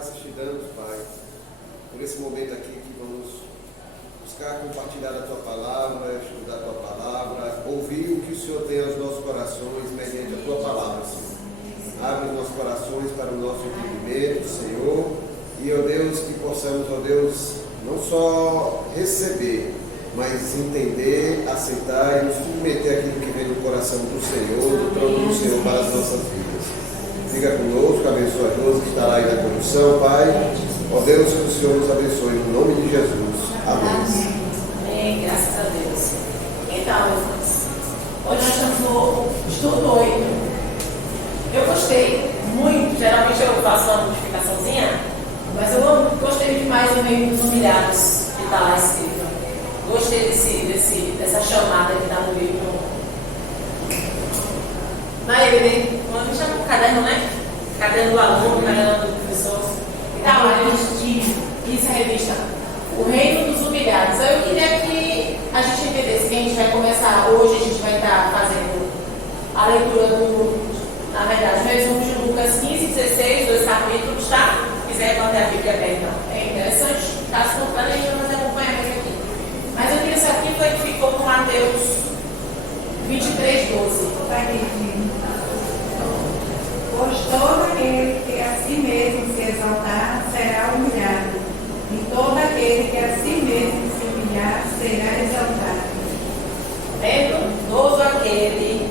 graças te damos, Pai, por esse momento aqui que vamos buscar compartilhar a Tua Palavra, estudar a Tua Palavra, ouvir o que o Senhor tem aos nossos corações mediante a Tua Palavra, Senhor. Abre os nossos corações para o nosso entendimento, Senhor, e, ó Deus, que possamos, ó Deus, não só receber, mas entender, aceitar e nos submeter àquilo que vem do coração do Senhor, do trono do Senhor para as nossas vidas. Fica conosco, abençoa a Josi que estará aí na condução, Pai. Ó Deus, que o Senhor nos abençoe, no nome de Jesus. Amém. Amém, graças a Deus. Então, hoje nós estamos no estudo 8. Eu gostei muito, geralmente eu faço uma modificaçãozinha, mas eu gostei demais do meio dos humilhados que está lá escrito. Gostei dessa chamada que está no livro. Na EBD, a gente chama o caderno, né? Caderno do aluno, caderno do professor. E tá lá, isso é a revista. O Reino dos Humilhados. Eu queria que a gente entendesse que a gente vai começar hoje, a gente vai estar fazendo a leitura na verdade, o resumo de Lucas 15, 16, 2 capítulos, tá? Se quiser manter a Bíblia aberta, é interessante. Está se contando aí, vamos acompanhar isso aqui. Mas eu queria saber quem foi que ficou com Mateus 23, 12. Pois todo aquele que a si mesmo se exaltar será humilhado, e todo aquele que a si mesmo se humilhar será exaltado. Todo aquele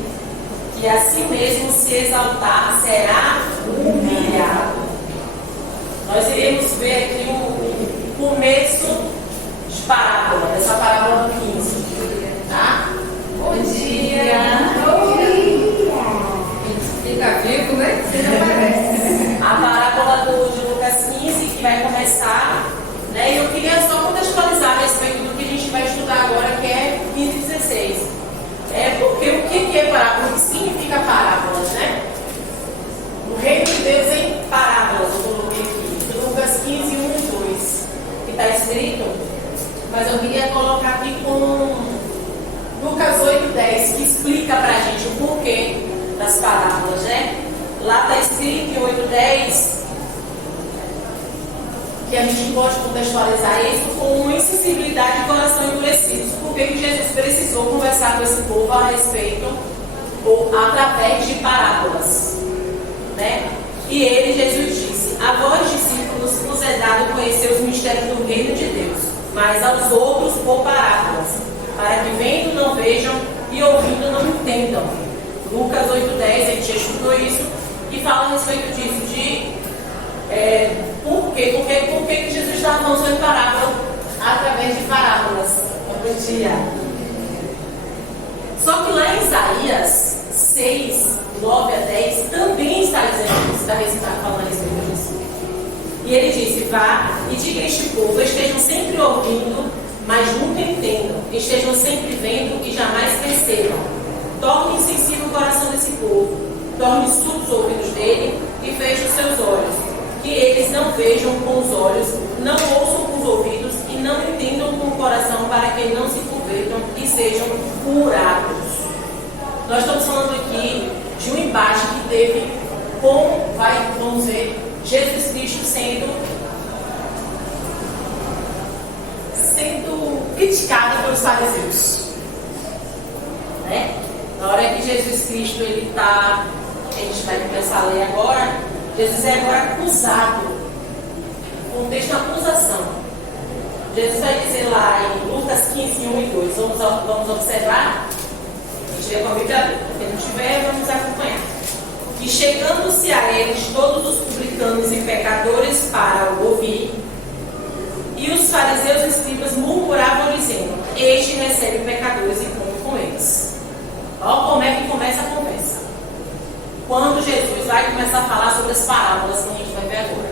que a si mesmo se exaltar será humilhado. Nós iremos ver aqui o começo de parábola, dessa parábola 15. Tá? Bom dia! Fica vivo, né? Você não parece. A parábola de Lucas 15, que vai começar, né? E eu queria só contextualizar a respeito do que a gente vai estudar agora, que é 15 e 16. Porque o que é parábola? O que significa parábolas, né? O reino de Deus em parábolas, eu coloquei aqui. Lucas 15, 1 e 2, que está escrito, mas eu queria colocar aqui com Lucas 8, 10, que explica pra gente o porquê das parábolas, né? Lá está escrito em 8, 10, que a gente pode contextualizar isso com insensibilidade e coração endurecidos. Por que Jesus precisou conversar com esse povo a respeito ou através de parábolas, né? E ele, Jesus, disse: a vós, discípulos, vos é dado conhecer os mistérios do reino de Deus, mas aos outros por parábolas, para que vendo não vejam e ouvindo não entendam. Lucas 8:10, a gente já estudou isso e fala a respeito disso, de por que Jesus estava falando sobre parábola através de parábolas. Bom dia. Só que lá em Isaías 6, 9 a 10, também está dizendo isso, está falando a respeito disso. E ele disse: vá e diga a este povo: estejam sempre ouvindo, mas nunca entendam, estejam sempre vendo e jamais percebam. Torne insensível o coração desse povo, torne surdos os ouvidos dele e feche os seus olhos, que eles não vejam com os olhos, não ouçam com os ouvidos e não entendam com o coração, para que não se convertam e sejam curados. Nós estamos falando aqui de um embate que teve vamos ver, Jesus Cristo sendo criticado pelos fariseus, né? Na hora que Jesus Cristo a gente vai começar a ler agora, Jesus é agora acusado. O contexto é acusação. Jesus vai dizer lá em Lucas 15, 1 e 2. Vamos observar. A gente vê com a Bíblia, quem não tiver, vamos acompanhar. Que chegando-se a eles todos os publicanos e pecadores para o ouvir, e os fariseus e escribas murmuravam dizendo: este recebe pecadores e come com eles. Olha como é que começa a conversa. Quando Jesus vai começar a falar sobre as parábolas que a gente vai ver agora.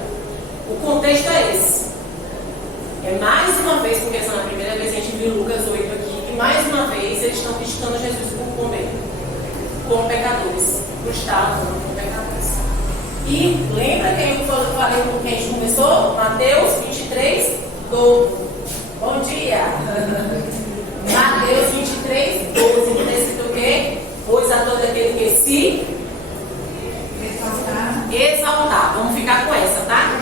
O contexto é esse. É mais uma vez, porque essa é a primeira vez que a gente viu Lucas 8 aqui, e mais uma vez eles estão criticando Jesus por comer com pecadores, por estar com pecadores. E lembra que eu falei com quem a gente começou? Mateus 23, 12. Bom dia! Mateus 23, 12. Está escrito o quê? Pois a todo aquele que se exaltar. Vamos ficar com essa, tá?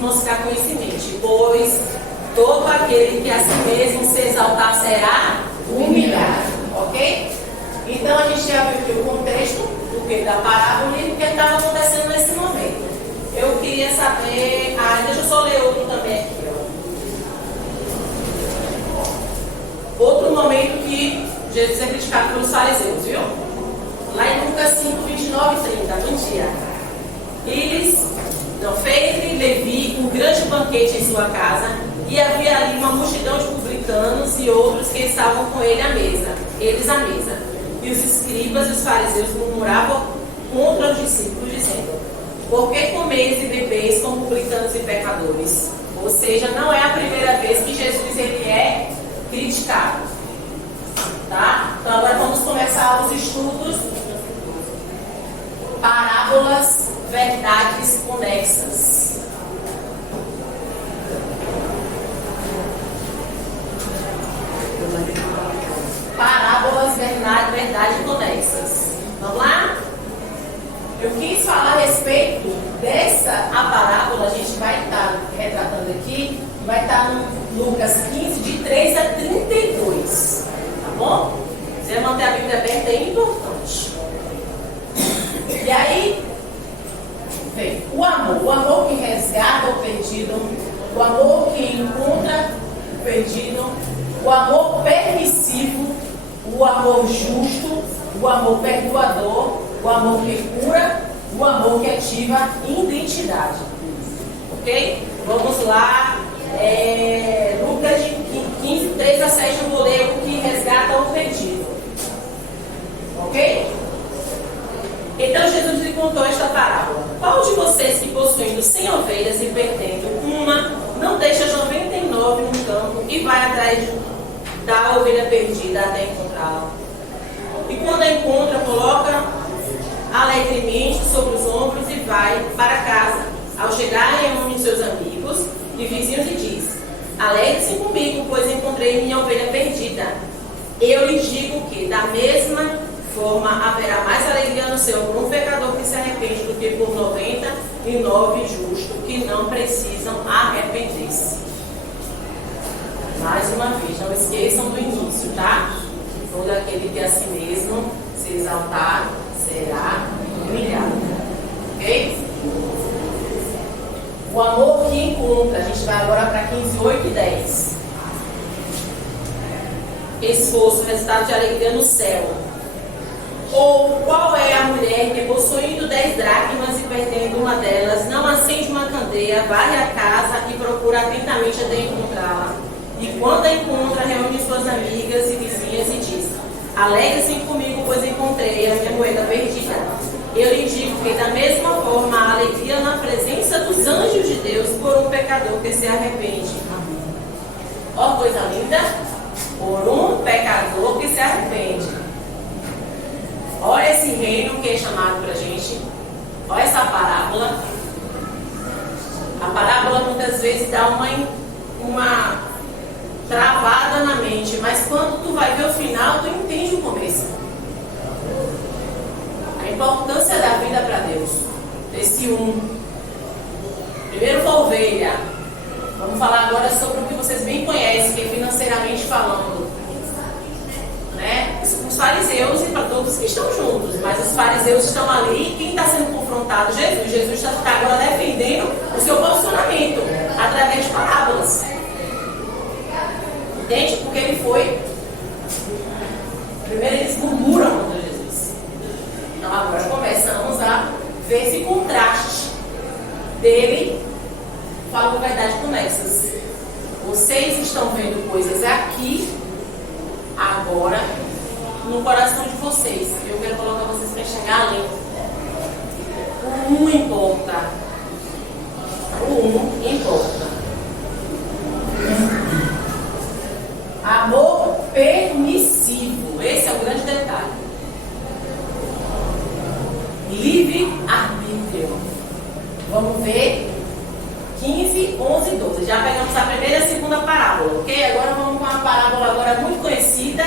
irmãos ficar com isso em mente. Pois todo aquele que a si mesmo se exaltar será humilhado. Ok? Então a gente já viu aqui o contexto do que da parábola e o que estava acontecendo nesse momento. Eu queria saber. Deixa eu só ler outro também aqui. Outro momento que Jesus é criticado pelos fariseus, viu? Lá em Lucas 5, 29 e 30. Bom dia. Fez Levi um grande banquete em sua casa, e havia ali uma multidão de publicanos e outros que estavam com ele à mesa, eles à mesa. E os escribas e os fariseus murmuravam contra os discípulos, dizendo: por que comeis e bebeis com publicanos e pecadores? Ou seja, não é a primeira vez que Jesus ele é criticado. Tá? Então agora vamos começar os estudos. Parábolas, verdades conexas. Parábolas, verdades conexas. Vamos lá? Eu quis falar a respeito a parábola, a gente vai estar retratando aqui, vai estar no Lucas 15, de 3 a 32. Tá bom? Você manter a Bíblia aberta é importante. E aí, vem o amor que resgata o perdido, o amor que encontra o perdido, o amor permissivo, o amor justo, o amor perdoador, o amor que cura, o amor que ativa identidade. Ok? Vamos lá. Lucas 15, 3 a 7, eu vou ler o que resgata o perdido. Ok? Então Jesus lhe contou esta parábola: qual de vocês que possuindo 100 ovelhas e perdendo uma, não deixa 99 no campo e vai atrás da ovelha perdida até encontrá-la? E quando a encontra, coloca alegremente sobre os ombros e vai para casa. Ao chegar, reúne seus amigos e vizinhos e diz: alegre-se comigo, pois encontrei minha ovelha perdida. Eu lhes digo que, da mesma forma, haverá mais alegria no céu por um pecador que se arrepende do que por 99 justos que não precisam arrepender-se. Mais uma vez, não esqueçam do início, tá? Todo aquele que a si mesmo se exaltar será humilhado. Ok? O amor que encontra, a gente vai agora para 15, 8 e 10. Esforço, resultado de alegria no céu. Ou qual é a mulher que, possuindo 10 dracmas e perdendo uma delas, não acende uma candeia, varre a casa e procura atentamente até encontrá-la? E quando a encontra, reúne suas amigas e vizinhas e diz: alegre-se comigo, pois encontrei a minha moeda perdida. Eu lhe digo que, da mesma forma, há alegria na presença dos anjos de Deus por um pecador que se arrepende. Ó, coisa linda! Por um pecador que se arrepende. Olha esse reino que é chamado para a gente. Olha essa parábola. A parábola muitas vezes dá uma travada na mente, mas quando tu vai ver o final, tu entende o começo. A importância da vida para Deus. Desse Primeiro foi a ovelha. Vamos falar agora sobre o que vocês bem conhecem, que é financeiramente falando. Né? Os fariseus e para todos que estão juntos, mas os fariseus estão ali. Quem está sendo confrontado? Jesus está agora defendendo o seu posicionamento através de parábolas. Entende? Porque ele foi. Primeiro eles murmuram contra Jesus. Então agora começamos a ver esse contraste dele. Falo com verdade conexas. Vocês estão vendo coisas aqui, agora, no coração de vocês. Eu quero colocar vocês para chegar além. O importa. O importa. Amor permissivo. Esse é o grande detalhe. Livre-arbítrio. Vamos ver 15, 11 e 12. Já pegamos a primeira e a segunda parábola, ok? Agora vamos com uma parábola agora muito conhecida,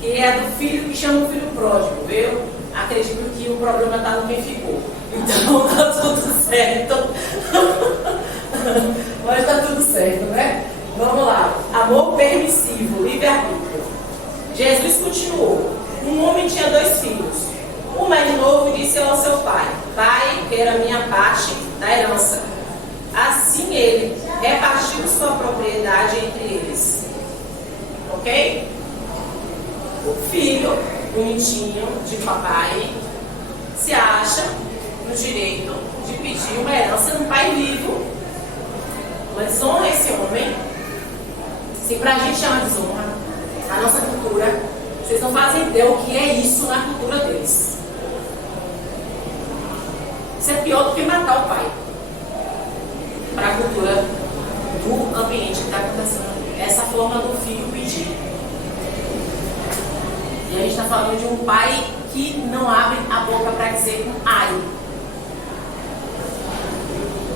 que é a do filho que chama o filho pródigo. Eu acredito que o problema está no quem ficou. Então tá tudo certo. Mas está tudo certo, né? Vamos lá. Amor permissivo, livre-arbítrio. Jesus continuou. Um homem tinha 2 filhos. O mais novo disse ao seu pai: Pai, quero a minha parte da herança. Assim ele repartiu sua propriedade entre eles. Ok? O filho, bonitinho, de papai, se acha no direito de pedir uma herança de um pai vivo. Mas honra esse homem. Se pra gente é uma desonra, a nossa cultura, vocês não fazem ideia o que é isso na cultura deles. Isso é pior do que matar o pai. Para a cultura do ambiente que está acontecendo. Essa forma do filho pedir. E a gente está falando de um pai que não abre a boca para dizer um ai.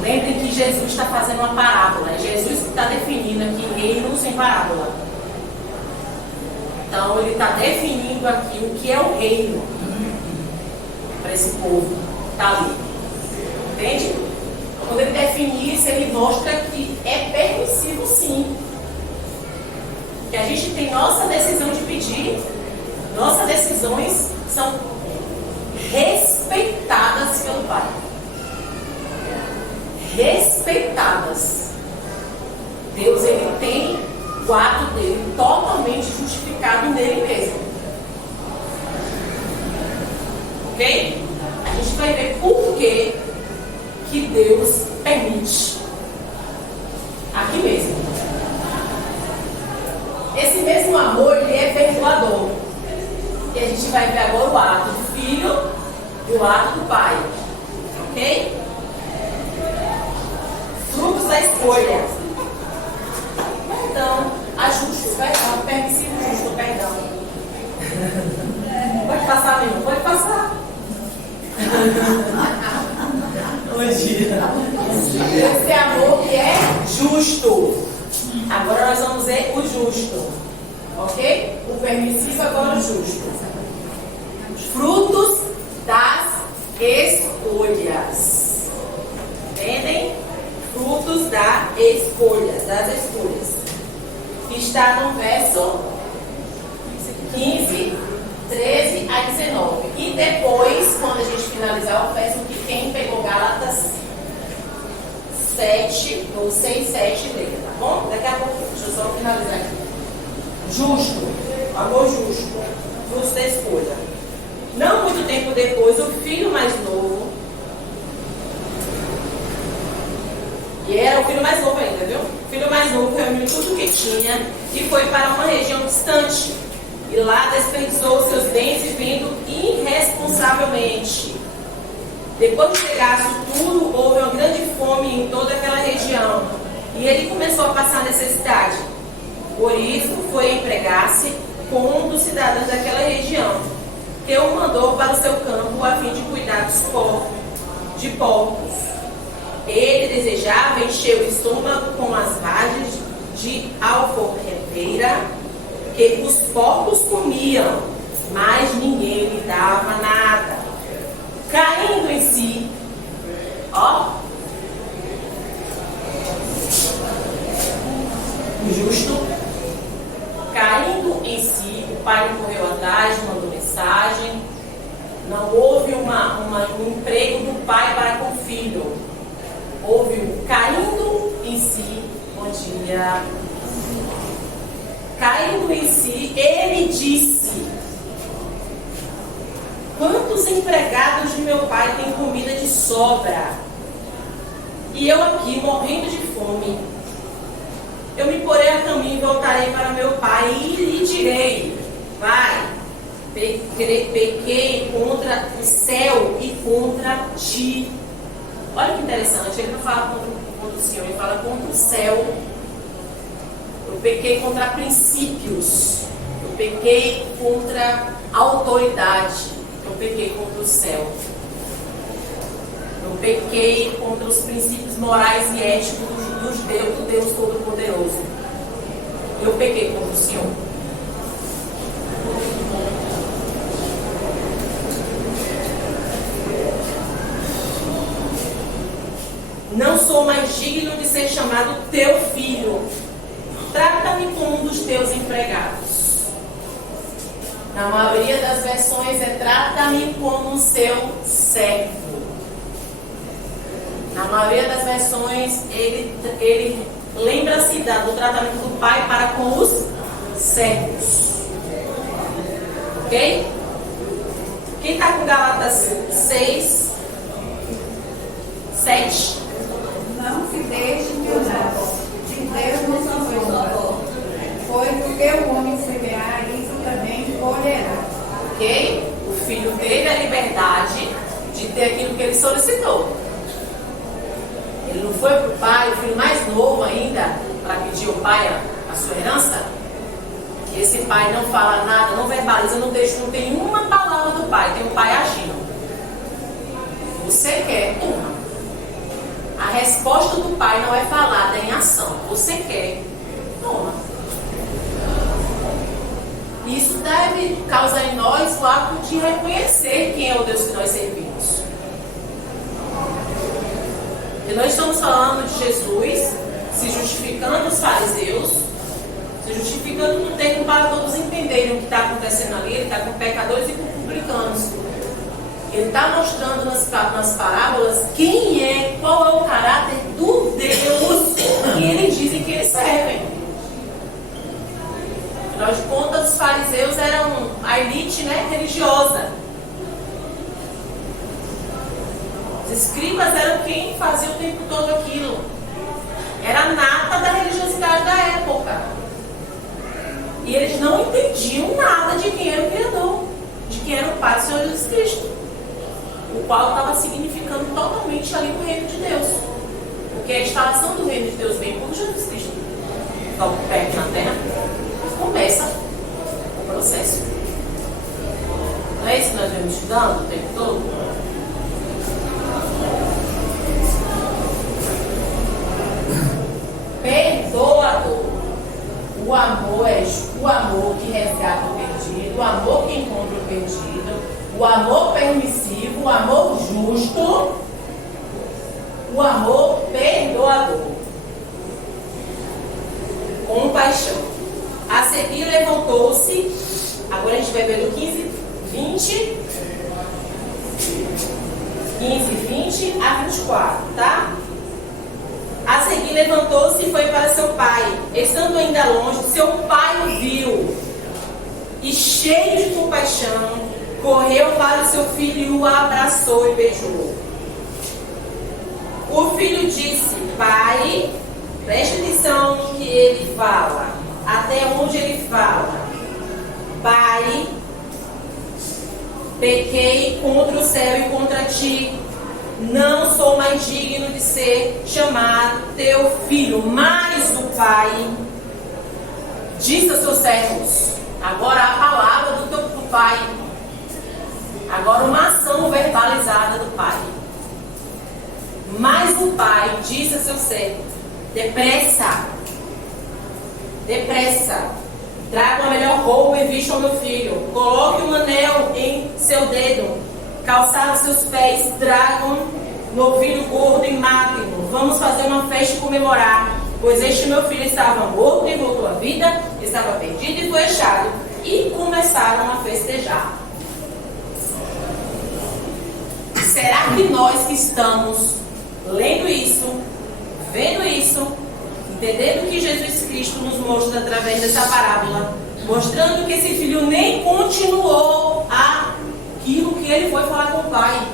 Lembrem que Jesus está fazendo uma parábola. É Jesus que está definindo aqui reinos em parábola. Então ele está definindo aqui o que é o reino para esse povo que está ali. Entende? Quando ele define isso, ele mostra que é permissivo sim. Que a gente tem nossa decisão de pedir, nossas decisões são respeitadas pelo Pai. Respeitadas. Deus, ele tem o ato dele totalmente justificado nele mesmo. Ok? A gente vai ver por que Deus permite. Aqui mesmo. Esse mesmo amor, ele é perdoador. E a gente vai ver agora o ato do filho e o ato do pai. Ok? Frutos da escolha. Perdão. Ajuste. Perdão. Permissivo justo. Perdão. Pode passar, menino. Pode passar. Esse amor que é justo. Agora nós vamos ver o justo. Ok? O permissivo, agora o justo. Frutos das escolhas. Entendem? Frutos das escolhas. Está no verso 15, 13 a 19. E depois, quando a gente finalizar, eu peço que quem pegou Gálatas 7, ou 6, 7, leia, tá bom? Daqui a pouco, deixa eu só finalizar aqui. Justo, amor justo, frutos da escolha. Não muito tempo depois, o filho mais novo, e era o filho mais novo ainda, viu? O filho mais novo reuniu tudo que tinha e foi para uma região distante. E lá desperdiçou seus bens vivendo irresponsavelmente. Depois de pegar tudo, houve uma grande fome em toda aquela região. E ele começou a passar necessidade. Por isso, foi empregar-se com um dos cidadãos daquela região, que o mandou para o seu campo a fim de cuidar dos porcos. Ele desejava encher o estômago com as vagens de alforreteira que os porcos comiam, mas ninguém lhe dava nada. Caindo em si, o justo, caindo em si, o pai correu atrás, mandou mensagem. Não houve um emprego do pai para com o filho. Houve um caindo em si. Bom dia. Caindo em si, ele disse: quantos empregados de meu pai têm comida de sobra? E eu aqui morrendo de fome. Eu me porei a caminho e voltarei para meu pai e lhe direi: Pai, pequei contra o céu e contra ti. Olha que interessante, ele não fala contra o Senhor, ele fala contra o céu. Eu pequei contra princípios. Eu pequei contra autoridade. Eu pequei contra o céu. Eu pequei contra os princípios morais e éticos do Deus Todo-Poderoso. Eu pequei contra o Senhor. Não sou mais digno de ser dos teus empregados. Na maioria das versões é trata-me como seu servo. Na maioria das versões ele lembra-se do tratamento do pai para com os servos. Ok? Quem está com Gálatas 6, 7? Não se deixe enganar, de Deus não se engana, pois o que o homem semear, isso também colherá. Ok? O filho teve a liberdade de ter aquilo que ele solicitou. Ele não foi para o pai, o filho mais novo ainda, para pedir ao pai a sua herança. E esse pai não fala nada, não verbaliza, não tem uma palavra do pai, tem o pai agindo. Você quer, toma. A resposta do pai não é falada, é em ação. Você quer, toma. Isso deve causar em nós o ato de reconhecer quem é o Deus que nós servimos. E nós estamos falando de Jesus se justificando os fariseus, se justificando no termo para todos entenderem o que está acontecendo ali. Ele está com pecadores e com publicanos. Ele está mostrando nas parábolas quem é, qual é o caráter do Deus que eles dizem que eles servem. Afinal de contas, os fariseus eram a elite, religiosa. Os escribas eram quem fazia o tempo todo aquilo. Era a nata da religiosidade da época. E eles não entendiam nada de quem era o Criador, de quem era o Pai do Senhor Jesus Cristo, o qual estava significando totalmente ali o reino de Deus. Porque a instalação do reino de Deus vem por Jesus Cristo. Então, perto na terra, começa o processo. Não é isso que nós vamos estudando o tempo todo? Perdoador. O amor é o amor que resgata o perdido, o amor que encontra o perdido, o amor permissivo, o amor justo, o amor perdoador. Compaixão. A seguir levantou-se, agora a gente vai ver do 15, 20 a 24, tá? A seguir levantou-se e foi para seu pai. Estando ainda longe, seu pai o viu e, cheio de compaixão, correu para o seu filho e o abraçou e beijou. O filho disse: Pai, preste atenção no que ele fala, até onde ele fala. Pai, pequei contra o céu e contra ti. Não sou mais digno de ser chamado teu filho. Mas o pai disse aos seus servos. Agora a palavra do pai. Agora uma ação verbalizada do pai. Mas o pai disse a seu servo: Depressa, traga a melhor roupa e vista ao meu filho. Coloque um anel em seu dedo. Calçaram seus pés, tragam novilho gordo e matem-no. Vamos fazer uma festa e comemorar, pois este meu filho estava morto e voltou à vida, estava perdido e foi achado. E começaram a festejar. Será que nós que estamos lendo isso, vendo isso, entendendo que Jesus Cristo nos mostra através dessa parábola, mostrando que esse filho nem continuou aquilo que ele foi falar com o pai.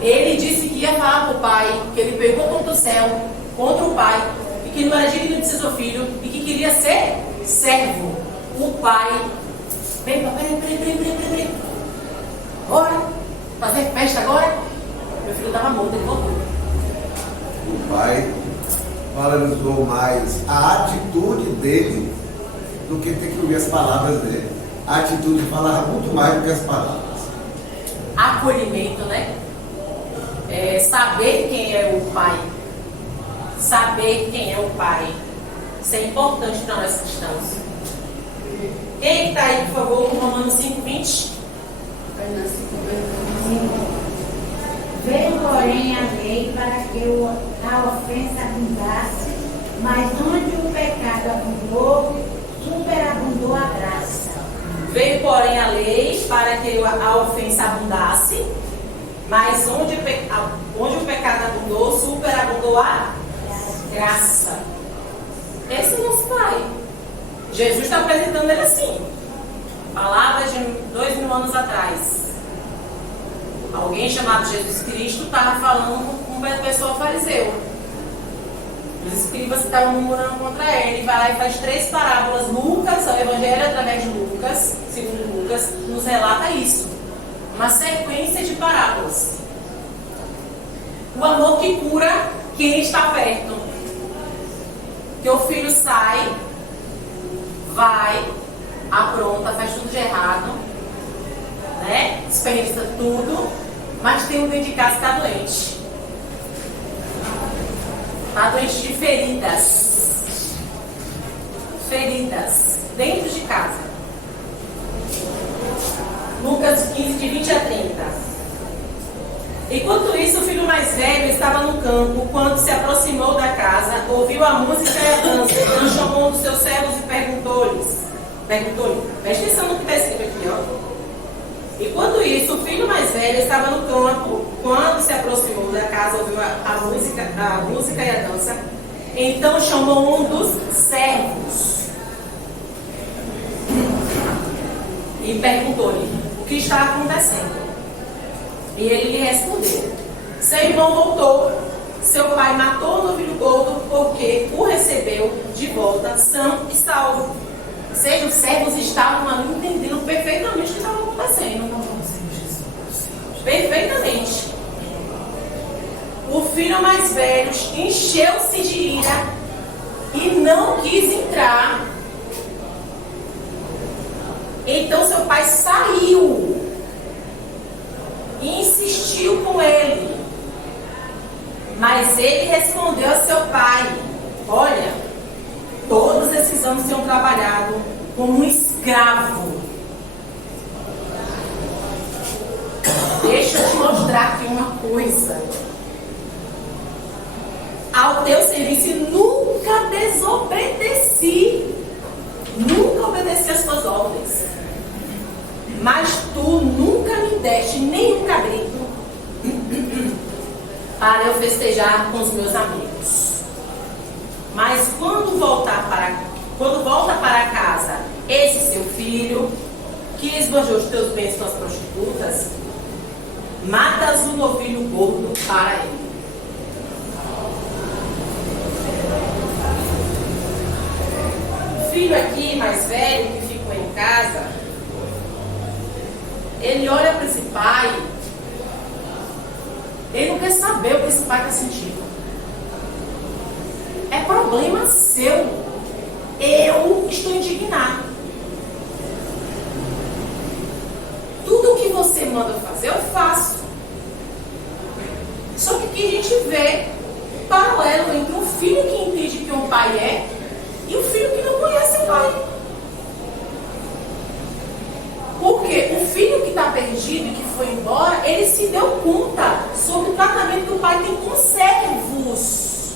Ele disse que ia falar com o pai, que ele pegou contra o céu, contra o pai, e que não era digno de ser seu filho, e que queria ser servo. O pai, peraí. Bora, fazer festa agora? Meu filho estava morto, ele voltou. O pai valorizou mais a atitude dele do que ter que ouvir as palavras dele. A atitude falava muito mais do que as palavras. Acolhimento, saber quem é o pai. Saber quem é o pai. Isso é importante para nós cristãos. Quem está aí, por favor, com Romanos 5:20? Veio, porém, a lei para que a ofensa abundasse, mas onde o pecado abundou, Veio, porém, a lei para que a ofensa abundasse, mas onde o pecado abundou, superabundou a graça. Esse é o nosso Pai. Jesus está apresentando ele assim. Palavras de 2000 anos atrás. Alguém chamado Jesus Cristo estava falando com uma pessoa fariseu. Os escribas estavam murmurando contra ele. Ele vai lá e faz 3 parábolas. Lucas, o Evangelho através de Lucas, segundo Lucas, nos relata isso. Uma sequência de parábolas. O amor que cura quem está perto. Que o filho sai, vai, apronta, faz tudo de errado, né? Desperdiça tudo, mas tem um dentro de casa que está doente. Está doente de feridas. Feridas dentro de casa. Lucas 15, de 20 a 30. Enquanto isso, o filho mais velho estava no campo. Quando se aproximou da casa, ouviu a música e a dança. Então chamou um dos seus servos e perguntou-lhe, preste atenção no que está escrito aqui, ó. Enquanto isso, o filho mais velho estava no campo. Quando se aproximou da casa, ouviu a música e a dança. Então chamou um dos servos e perguntou-lhe o que está acontecendo. E ele lhe respondeu: seu irmão voltou, seu pai matou o novilho gordo porque o recebeu de volta são e salvo. Ou seja, os servos estavam ali entendendo perfeitamente o que estava acontecendo. Perfeitamente. O filho mais velho encheu-se de ira e não quis entrar. Então seu pai saiu e insistiu com ele. Mas ele respondeu a seu pai: olha, todos esses anos tenho trabalhado como um escravo. Deixa eu te mostrar aqui uma coisa. Ao teu serviço nunca desobedeci. Nunca obedeci às tuas ordens. Mas tu nunca me deste nenhum cabrito para eu festejar com os meus amigos. Mas quando volta para casa esse seu filho, que esbanjou os teus bens com as prostitutas, matas um novilho gordo para ele. O filho aqui, mais velho, que ficou em casa, ele olha para esse pai, ele não quer saber o que esse pai está sentindo. É problema seu. Eu estou indignado. Tudo o que você manda fazer, eu faço. Só que aqui a gente vê um paralelo entre um filho que entende que um pai é e um filho que não conhece o pai. Porque o filho que está perdido e que foi embora, ele se deu conta sobre o tratamento que o pai tem com servos.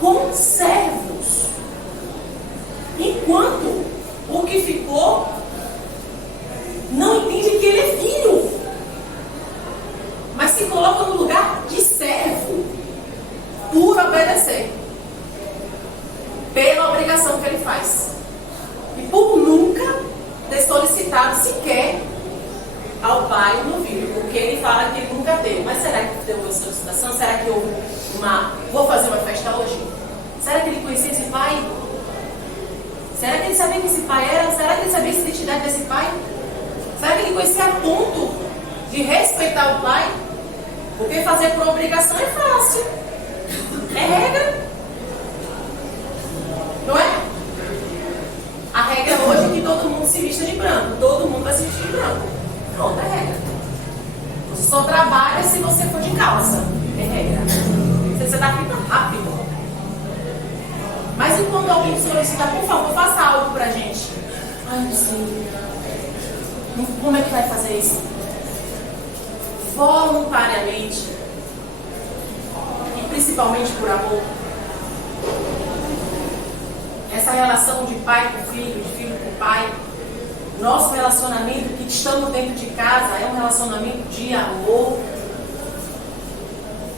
Com servos. Enquanto o que ficou não entende que ele é filho, mas se coloca no lugar de servo por obedecer, pela obrigação que ele faz. E por nunca ter solicitado sequer ao pai o novilho, porque ele fala que ele nunca deu. Mas será que deu uma solicitação? Será que houve vou fazer uma festa hoje? Será que ele conhecia esse pai? Será que ele sabia que esse pai era? Será que ele sabia a identidade desse pai? Será que ele conhecia a ponto de respeitar o pai? Porque fazer por obrigação é fácil. É regra. Não é? A regra hoje é que todo mundo se vista de branco. Todo mundo vai se vestir de branco. Pronto, é regra. Você só trabalha se você for de calça. É regra. Você dá fita rápido. Mas enquanto alguém solicita, por favor, faça algo pra gente. Ai, não sei. Como é que vai fazer isso? Voluntariamente. E principalmente por amor. Essa relação de pai com filho, de filho pai. Nosso relacionamento que estamos dentro de casa é um relacionamento de amor.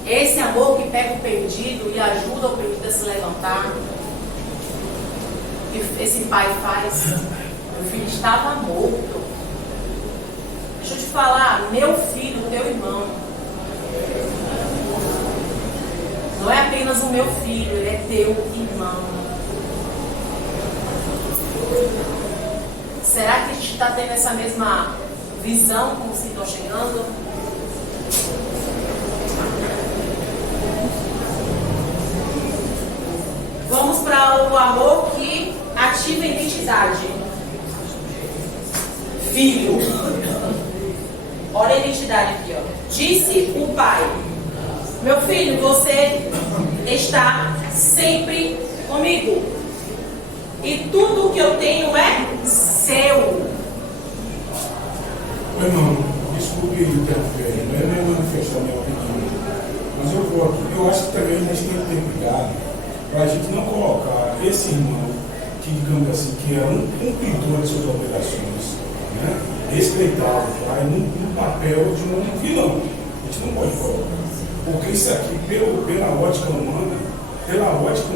Esse amor que pega o perdido e ajuda o perdido a se levantar. Que esse pai faz. Meu filho estava morto. Deixa eu te falar, meu filho, teu irmão. Não é apenas o meu filho, ele é teu irmão. Será que a gente está tendo essa mesma visão como se estão chegando? Vamos para o amor que ativa a identidade. Filho. Olha a identidade aqui, ó. Disse o pai: meu filho, você está sempre comigo. E tudo que eu tenho é seu. Meu irmão, desculpe interromper, não é nem manifestar minha opinião, mas eu acho que também a gente tem que ter cuidado para a gente não colocar esse irmão que, digamos assim, que é um cumpridor de suas obrigações, né, respeitar o pai no papel de um vilão. A gente não pode colocar. Porque isso aqui, pela ótica humana, é justo.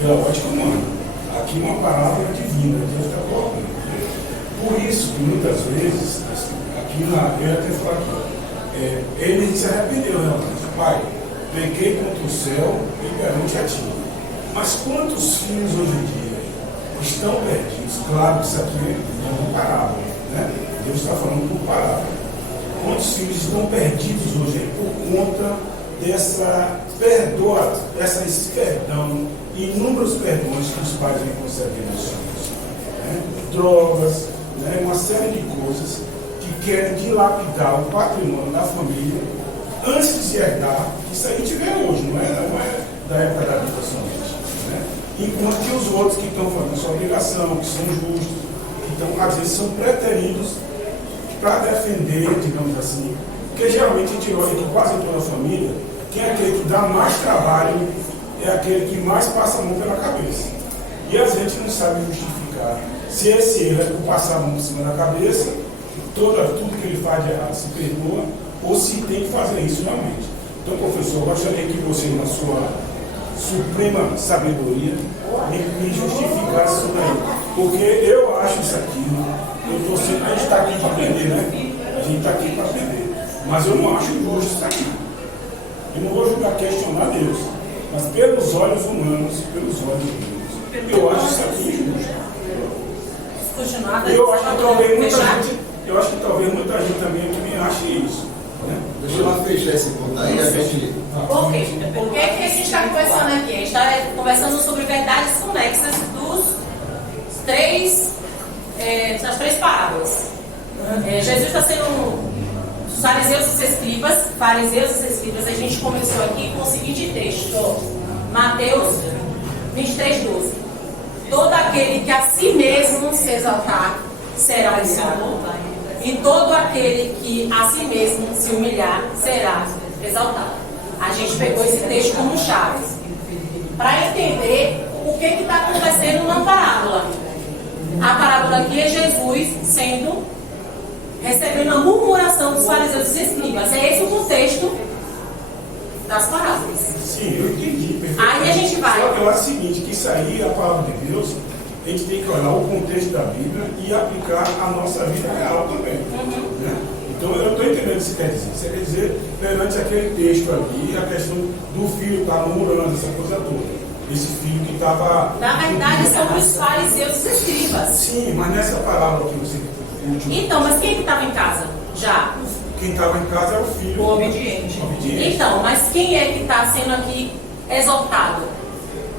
Pela ótica humana. Aqui uma palavra divina, Deus está colocando. Por isso que muitas vezes, aqui eu até falo aqui, ele se arrependeu, né? Pai, pequei contra o céu e perante a ti. Mas quantos filhos hoje em dia estão perdidos? Claro que isso aqui é uma parábola, né? Deus está falando por parábola. Quantos filhos estão perdidos hoje por conta esse perdão, inúmeros perdões que os pais vêm concedendo aos filhos, né? Drogas, né? Uma série de coisas que querem dilapidar o patrimônio da família antes de herdar. Isso aí a gente vê hoje, não é da época da Bíblia somente, né? Enquanto que os outros que estão fazendo a sua obrigação, que são justos, que estão, às vezes, são preteridos para defender, digamos assim, porque geralmente a gente olha que quase toda a família, quem é aquele que dá mais trabalho é aquele que mais passa a mão pela cabeça. E às vezes a gente não sabe justificar se esse erro é por passar a mão por cima da cabeça, tudo que ele faz de errado se perdoa, ou se tem que fazer isso realmente. Então, professor, eu gostaria que você, na sua suprema sabedoria, me justificasse isso daí. Porque eu acho isso aqui, a gente está aqui para aprender, né? A gente está aqui para aprender. Mas eu não acho justo isso aqui. Eu não vou julgar, questionar Deus. Mas pelos olhos humanos, pelos olhos de Deus, eu acho isso aqui injusto. Eu acho que talvez muita gente também também ache isso. Né? Deixa eu fechar esse ponto aí, a gente... Por quê? Por que a gente está conversando aqui? A gente está conversando sobre verdades conexas das três parábolas. Jesus está sendo os fariseus e os escribas. A gente começou aqui com o seguinte texto, Mateus 23:12. Todo aquele que a si mesmo se exaltar será humilhado, e todo aquele que a si mesmo se humilhar será exaltado. A gente pegou esse texto como chave para entender o que está acontecendo na parábola. A parábola aqui é Jesus recebendo a murmuração dos fariseus e escribas. É esse o contexto das parábolas. Sim, eu entendi. Aí a gente vai. Só que eu acho o seguinte, que isso aí, a palavra de Deus, a gente tem que olhar o contexto da Bíblia e aplicar a nossa vida real também. Né? Então eu estou entendendo o que você quer dizer. Você quer dizer, perante aquele texto ali, a questão do filho estar murmurando, essa coisa toda. Esse filho que estava... Na verdade, são os fariseus e escribas. Sim, mas nessa palavra que você... Então, mas quem que estava em casa? Já. Quem estava em casa é o filho. O obediente. Então, mas quem é que está sendo aqui exaltado?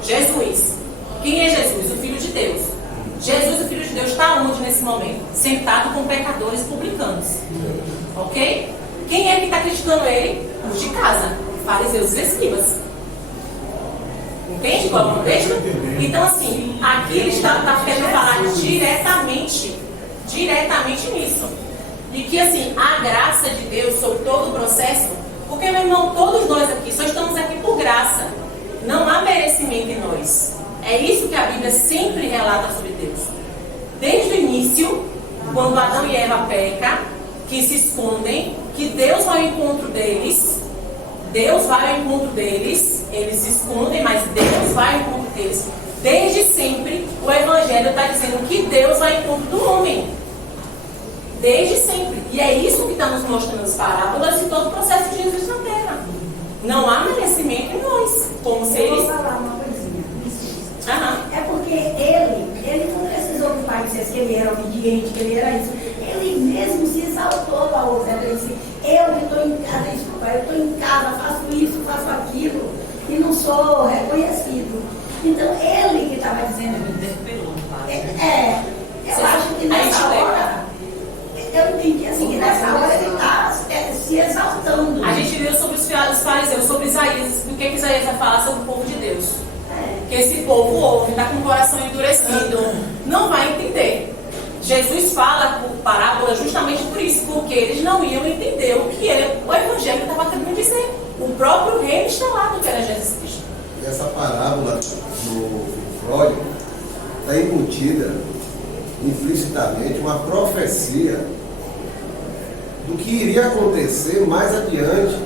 Jesus. Quem é Jesus? O Filho de Deus. Jesus, o Filho de Deus, está onde nesse momento? Sentado com pecadores publicanos. Ok? Quem é que está criticando ele? Os de casa. Fariseus e escribas. Entende qual é o contexto? Então, assim, aqui ele está querendo falar diretamente nisso. De que, assim, a graça de Deus sobre todo o processo, porque, meu irmão, todos nós aqui só estamos aqui por graça. Não há merecimento em nós. É isso que a Bíblia sempre relata sobre Deus. Desde o início, quando Adão e Eva pecam, que se escondem, que Deus vai ao encontro deles. Deus vai ao encontro deles, eles se escondem, mas Deus vai ao encontro deles. Desde sempre, o Evangelho está dizendo que Deus vai ao encontro do homem. Desde sempre. E é isso que está nos mostrando as parábolas e todo o processo de Jesus na Terra. Não há merecimento em nós, como se Eu ele... vou falar uma coisinha. Aham. É porque ele não precisou que o pai dissesse que ele era obediente, que ele era isso. Ele mesmo se exaltou para o outro. Ele disse, eu que estou em casa, desculpa, eu estou em casa, faço isso, faço aquilo, e não sou reconhecido. Então, ele que estava dizendo eu acho que nessa hora, eu entendi assim, que nessa hora ele está se exaltando. A gente viu sobre os fariseus, sobre Isaías, do que Isaías vai falar sobre o povo de Deus. Que esse povo ouve, está com o coração endurecido, não vai entender. Jesus fala por parábola justamente por isso, porque eles não iam entender o que o Evangelho estava querendo dizer. O próprio reino instalado que era Jesus Cristo. E essa parábola no Freud está embutida implicitamente uma profecia do que iria acontecer mais adiante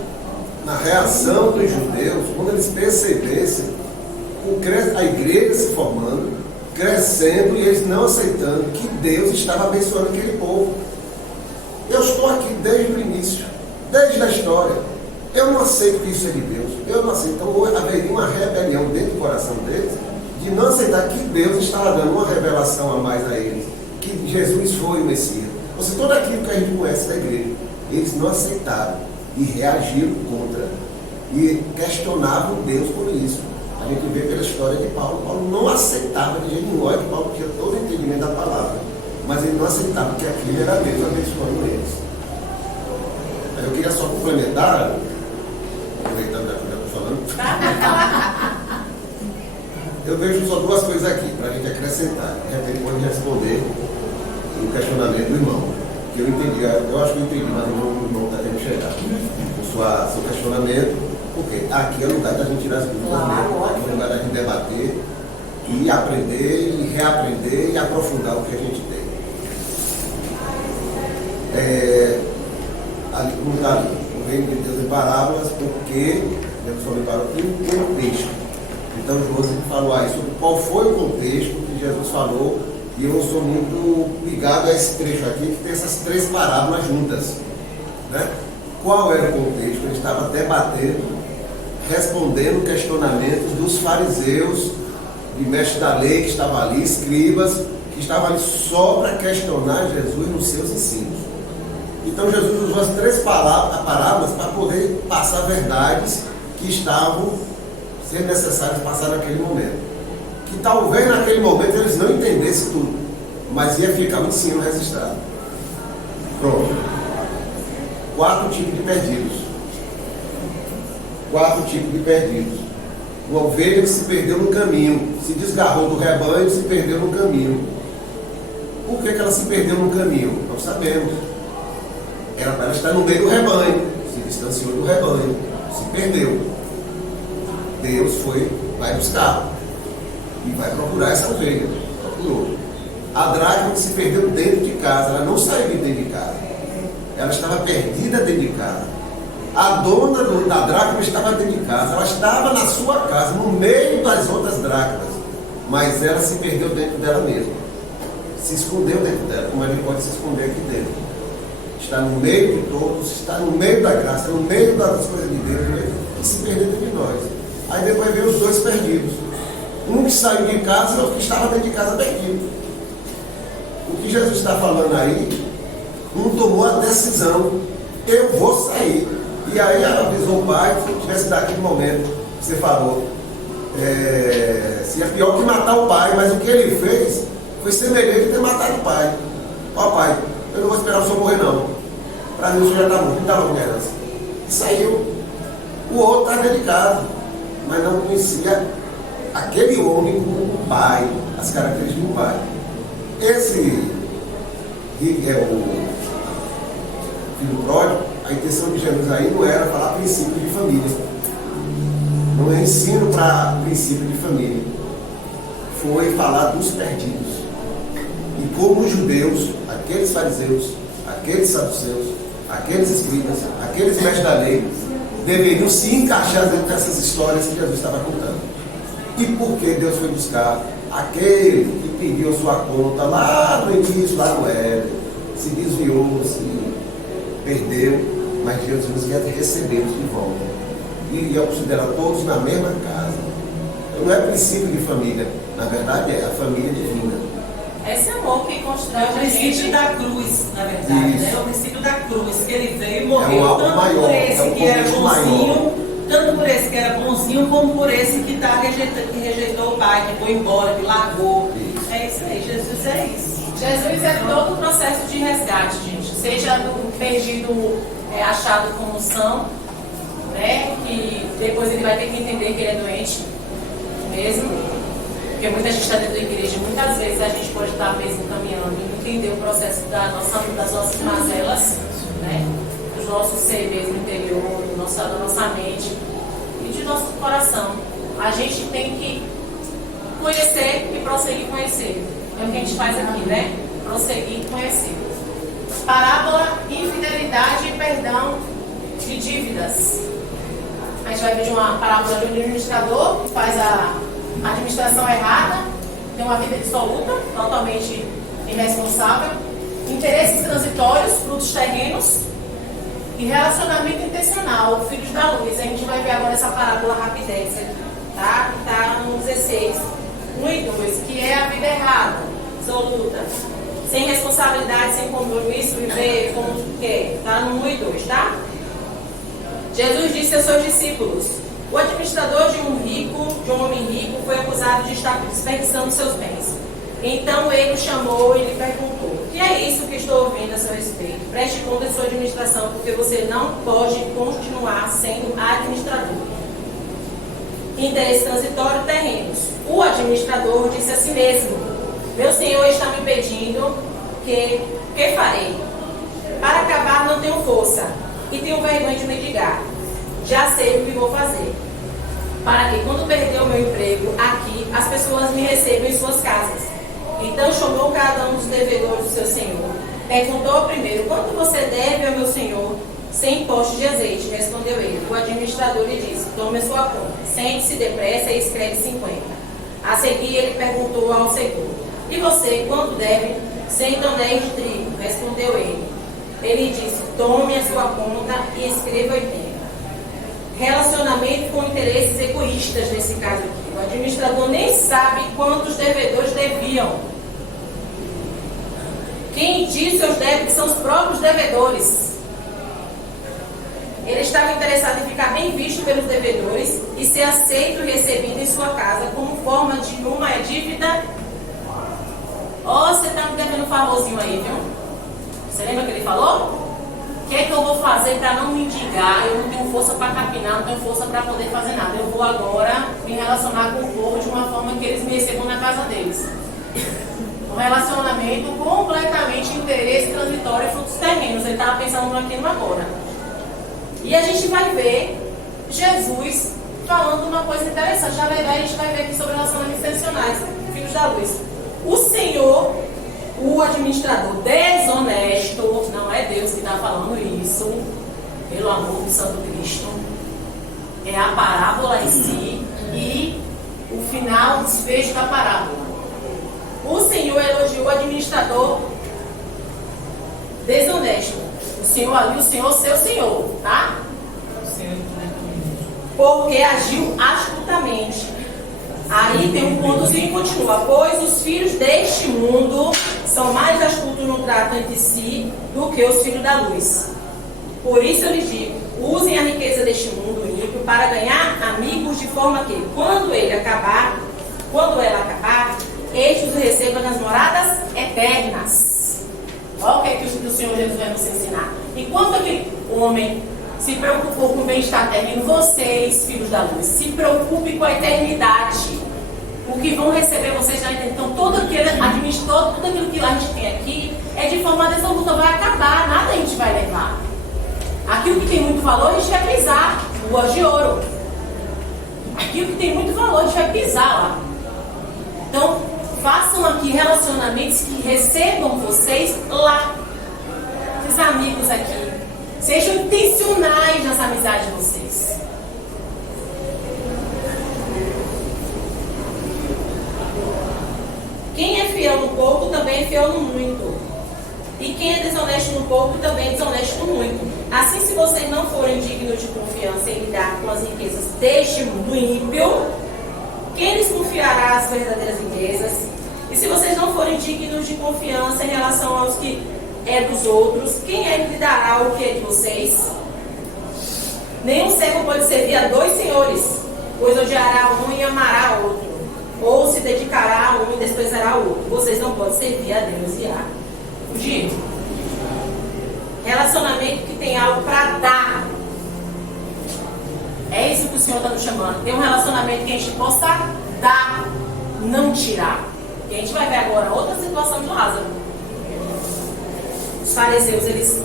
na reação dos judeus, quando eles percebessem a igreja se formando, crescendo e eles não aceitando que Deus estava abençoando aquele povo. Eu estou aqui desde o início, desde a história. Eu não aceito que isso é de Deus. Eu não aceito. Então haveria uma rebelião dentro do coração deles de não aceitar que Deus estava dando uma revelação a mais a eles, que Jesus foi o Messias. Ou seja, tudo aquilo que a gente conhece da igreja, eles não aceitaram e reagiram contra e questionavam Deus por isso. A gente vê pela história de Paulo. Paulo não aceitava de jeito nenhum. Olha que Paulo tinha todo o entendimento da palavra, mas ele não aceitava que aquilo era Deus abençoando eles. Eu queria só complementar, aproveitando que eu estou falando, eu vejo só duas coisas aqui para a gente acrescentar. Depois de responder o questionamento do irmão, que eu entendi, eu acho que eu entendi, mas o irmão está querendo chegar com seu questionamento, porque aqui é o lugar da gente tirar as dúvidas mesmo, aqui é o lugar da gente debater e aprender e reaprender e aprofundar o que a gente tem. Ali como está ali, o reino de Deus em parábolas, porque Deus só me parou aqui um contexto. Então José falou aí sobre qual foi o contexto que Jesus falou, e eu sou muito ligado a esse trecho aqui, que tem essas três parábolas juntas. Né? Qual era o contexto? Ele estava debatendo, respondendo questionamentos dos fariseus, de mestre da lei que estavam ali, escribas, que estavam ali só para questionar Jesus nos seus ensinos. Então Jesus usou as três parábolas para poder passar verdades que estavam sendo necessárias passar naquele momento. Que talvez naquele momento eles não entendessem tudo, mas ia ficar um ensino registrado. Pronto. 4 tipos de perdidos. 4 tipos de perdidos. Uma ovelha que se perdeu no caminho, se desgarrou do rebanho e se perdeu no caminho. Por que ela se perdeu no caminho? Nós sabemos. Ela está no meio do rebanho, se distanciou do rebanho, se perdeu. Deus vai buscar e vai procurar essa ovelha. Procurou. A dracma que se perdeu dentro de casa, ela não saiu de dentro de casa. Ela estava perdida dentro de casa. A dona da dracma estava dentro de casa, ela estava na sua casa, no meio das outras dracmas, mas ela se perdeu dentro dela mesma. Se escondeu dentro dela, como ele pode se esconder aqui dentro. Está no meio de todos, está no meio da graça, no meio das coisas de Deus, e se perdeu dentro de nós. Aí depois veio os dois perdidos. Um que saiu de casa e outro que estava dentro de casa perdido. O que Jesus está falando aí, um tomou a decisão, eu vou sair. E aí avisou o pai, se tivesse daquele momento que você falou, se é pior que matar o pai, mas o que ele fez foi semelhante a ter matado o pai. Ó pai, eu não vou esperar o senhor morrer não. Para mim o senhor já está morto, não dá uma herança. E saiu. O outro está dentro de casa, mas não conhecia aquele homem como o pai, as características do pai. Esse é o filho pródigo. A intenção de Jesus aí não era falar princípio de família. Não é ensino para princípio de família. foi falar dos perdidos. E como os judeus, aqueles fariseus, aqueles saduceus, aqueles escribas, aqueles mestres da lei, deveriam se encaixar dentro dessas histórias que Jesus estava contando. E por que Deus foi buscar aquele que pediu a sua conta lá no início, lá no Éden, se desviou, se perdeu, mas Jesus ia recebê-los de volta. E ia considerar todos na mesma casa. Não é princípio de família, na verdade é a família divina. Esse amor que constrói É o princípio da cruz, na verdade, né? É o princípio da cruz, que ele veio e morreu algo maior, por esse que era bonzinho, maior. tanto por esse que era bonzinho, como por esse que rejeitou o Pai, que foi embora, que largou. Isso. É isso aí, Jesus é isso. Jesus é todo o processo de resgate, gente. Seja do perdido achado como são, né? Que depois ele vai ter que entender que ele é doente mesmo. Porque muita gente está dentro da igreja, muitas vezes a gente pode estar mesmo caminhando e não entender o processo das nossas mazelas, né? Do nosso ser mesmo interior, da nossa mente e de nosso coração. A gente tem que conhecer e prosseguir conhecer. É o que a gente faz aqui, né? Prosseguir e conhecer. Parábola, infidelidade e perdão de dívidas. A gente vai ver de uma parábola de um administrador que faz a administração errada, tem uma vida dissoluta, totalmente irresponsável, interesses transitórios, frutos terrenos e relacionamento intencional, filhos da luz. A gente vai ver agora essa parábola rapidez, tá? Que está no 16, 1 e 2, que é a vida errada, dissoluta, sem responsabilidade, sem compromisso, viver como quer. Está no 1 e 2, tá? Jesus disse aos seus discípulos: o administrador de um homem rico, foi acusado de estar desperdiçando seus bens. Então ele o chamou e lhe perguntou: o que é isso que estou ouvindo a seu respeito? Preste conta de sua administração, porque você não pode continuar sendo administrador. Interesse transitório, terrenos. O administrador disse a si mesmo: meu senhor está me pedindo que farei? Para acabar não tenho força e tenho vergonha de mendigar. Já sei o que vou fazer, para que quando perder o meu emprego aqui, as pessoas me recebam em suas casas. Então chamou cada um dos devedores do seu senhor. Perguntou ao primeiro: quanto você deve ao meu senhor? 100 postes de azeite, respondeu ele. O administrador lhe disse: tome a sua conta, sente-se depressa e escreve 50. A seguir ele perguntou ao segundo: e você, quanto deve? 100 tonéis de trigo, respondeu ele. Ele disse: tome a sua conta e escreva 80. Relacionamento com interesses egoístas nesse caso aqui. O administrador nem sabe quantos devedores deviam. Quem diz seus débitos são os próprios devedores. Ele estava interessado em ficar bem visto pelos devedores e ser aceito e recebido em sua casa como forma de uma dívida. Você está me devendo um favorzinho aí, viu? Você lembra que ele falou? O que é que eu vou fazer para não mendigar? Eu não tenho força para capinar, não tenho força para poder fazer nada. Eu vou agora me relacionar com o povo de uma forma que eles me recebam na casa deles. Um relacionamento completamente interesse transitório e frutos terrenos. Ele estava pensando naquilo agora. E a gente vai ver Jesus falando uma coisa interessante. Já a gente vai ver aqui sobre relacionamentos intencionais, filhos da luz. O Senhor, o administrador desonesto, não é Deus que está falando isso, pelo amor do Santo Cristo, é a parábola em si e o final, o desfecho da parábola. O Senhor elogiou o administrador desonesto. O Senhor ali, o Senhor, seu Senhor, tá? Porque agiu astutamente. Aí tem um pontozinho e continua: pois os filhos deste mundo são mais astutos no trato entre si do que os filhos da luz. Por isso eu lhes digo: usem a riqueza deste mundo ímpio para ganhar amigos, de forma que, quando ela acabar, estes os recebam nas moradas eternas. Olha o que é que o Senhor Jesus vai nos ensinar. Enquanto aquele homem se preocupou com o bem-estar terreno, vocês, filhos da luz, se preocupem com a eternidade. O que vão receber vocês já entendem. Então, tudo aquilo que a gente tem aqui é de forma dissoluta, vai acabar, nada a gente vai levar. Aquilo que tem muito valor, a gente vai pisar, ruas de ouro. Aquilo que tem muito valor, a gente vai pisar lá. Então, façam aqui relacionamentos que recebam vocês lá. Esses amigos aqui. Sejam intencionais nas amizades de vocês. Quem é fiel no pouco também é fiel no muito. E quem é desonesto no pouco também é desonesto no muito. Assim, se vocês não forem dignos de confiança em lidar com as riquezas deste mundo ímpio, quem lhes confiará as verdadeiras riquezas? E se vocês não forem dignos de confiança em relação aos que é dos outros, quem é que lhe dará o que é de vocês? Nenhum servo pode servir a 2 senhores, pois odiará um e amará o outro, ou se dedicará a um e desprezará o outro. Vocês não podem servir a Deus e a o dinheiro. Relacionamento que tem algo para dar. É isso que o Senhor está nos chamando. Tem um relacionamento que a gente possa dar, não tirar. E a gente vai ver agora outra situação de Lázaro. Os fariseus,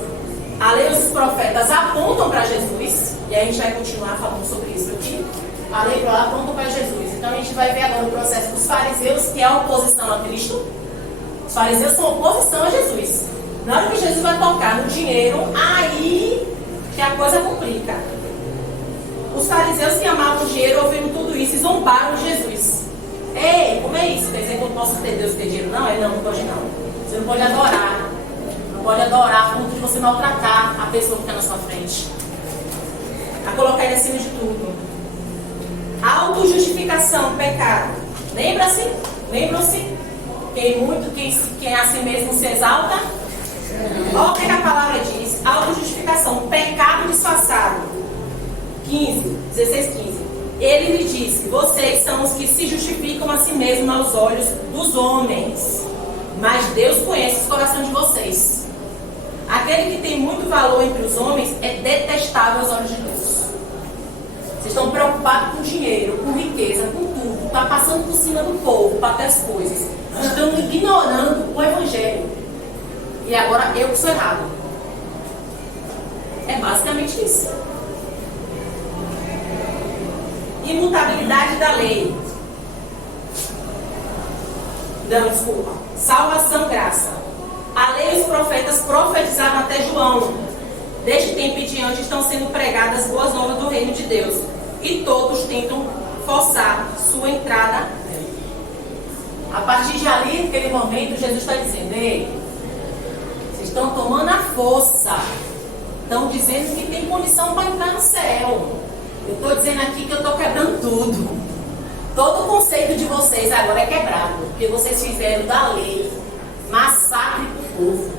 a lei e os profetas apontam para Jesus. E a gente vai continuar falando sobre isso aqui. A lei e ela apontam para Jesus. Então a gente vai ver agora o processo dos fariseus, que é a oposição a Cristo. Os fariseus são oposição a Jesus. Na hora que Jesus vai tocar no dinheiro, aí que a coisa complica. Os fariseus que amavam o dinheiro, ouvindo tudo isso, e zombaram de Jesus. Ei, como é isso? Quer dizer que eu não posso ter Deus e ter dinheiro? Não, ele não pode não. Você não pode adorar. Não pode adorar a ponto de você maltratar a pessoa que está na sua frente. A colocar ele acima de tudo. Autojustificação, pecado. Lembram-se? Quem a si mesmo se exalta. Olha o que a palavra diz. Autojustificação, pecado disfarçado. 16, 15. Ele lhe disse: vocês são os que se justificam a si mesmos aos olhos dos homens, mas Deus conhece os corações de vocês. Aquele que tem muito valor entre os homens é detestável aos olhos de Deus. Vocês estão preocupados com dinheiro, com riqueza, com tudo. Está passando por cima do povo para ter as coisas. Estão ignorando o Evangelho. E agora eu que sou errado. É basicamente isso. Imutabilidade da lei. Não, desculpa. Salvação, graça. A lei e os profetas profetizaram até João. Desde tempo em diante estão sendo pregadas boas novas do reino de Deus. E todos tentam forçar sua entrada. A partir de ali, naquele momento, Jesus está dizendo: ei, vocês estão tomando a força. Estão dizendo que tem condição para entrar no céu. Eu estou dizendo aqui que eu estou quebrando tudo. Todo o conceito de vocês agora é quebrado. Porque vocês fizeram da lei massacre para o povo.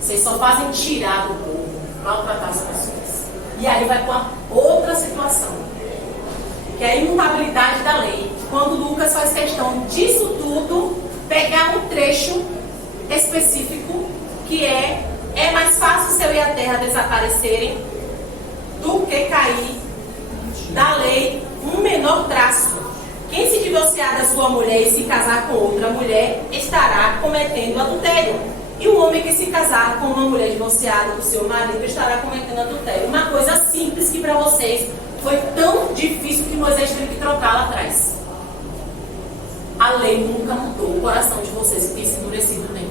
Vocês só fazem tirar do povo, maltratar as pessoas. E aí vai com a outra situação, que é a imutabilidade da lei. Quando Lucas faz questão disso tudo, pegar um trecho específico, que é mais fácil o céu e a terra desaparecerem do que cair da lei um menor traço. Quem se divorciar da sua mulher e se casar com outra mulher estará cometendo adultério. E o homem que se casar com uma mulher divorciada do seu marido estará cometendo adultério. Uma coisa simples que para vocês foi tão difícil que Moisés teve que trocar lá atrás. A lei nunca mudou o coração de vocês, que tem se endurecido o tempo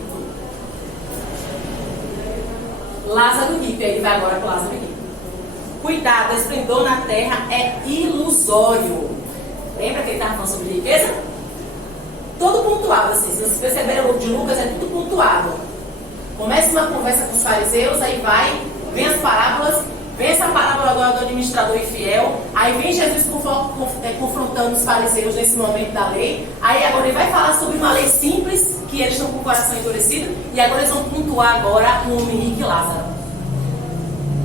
todo. Lázaro rico, ele vai agora com Lázaro rico. Cuidado, esplendor na terra é ilusório. Lembra que ele estava falando sobre riqueza? Todo pontuado, assim. Se vocês perceberam, o de Lucas é tudo pontuado. Começa uma conversa com os fariseus, aí vai, vem as parábolas, vem essa parábola agora do administrador infiel, aí vem Jesus confrontando os fariseus nesse momento da lei, aí agora ele vai falar sobre uma lei simples, que eles estão com o coração endurecido, e agora eles vão pontuar agora o homem rico e Lázaro.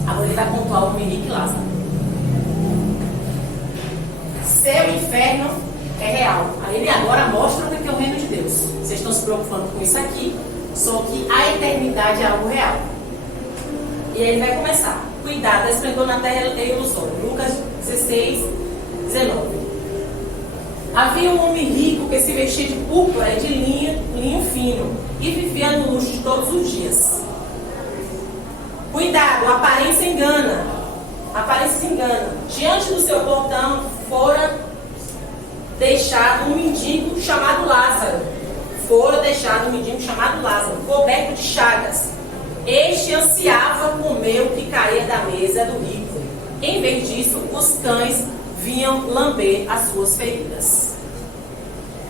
Agora ele vai pontuar o homem rico e Lázaro. Céu e inferno é real. Aí ele agora mostra o que é o reino de Deus. Vocês estão se preocupando com isso aqui, só que a eternidade é algo real. E aí ele vai começar. Cuidado, esplendor na terra é ilusório. Lucas 16, 19. Havia um homem rico que se vestia de púrpura e de linho fino e vivia no luxo de todos os dias. Cuidado, a aparência engana. A aparência engana. Diante do seu portão fora deixado um mendigo chamado Lázaro. Fora deixado um mendigo chamado Lázaro, coberto de chagas. Este ansiava comer o que caía da mesa do rico. Em vez disso, os cães vinham lamber as suas feridas.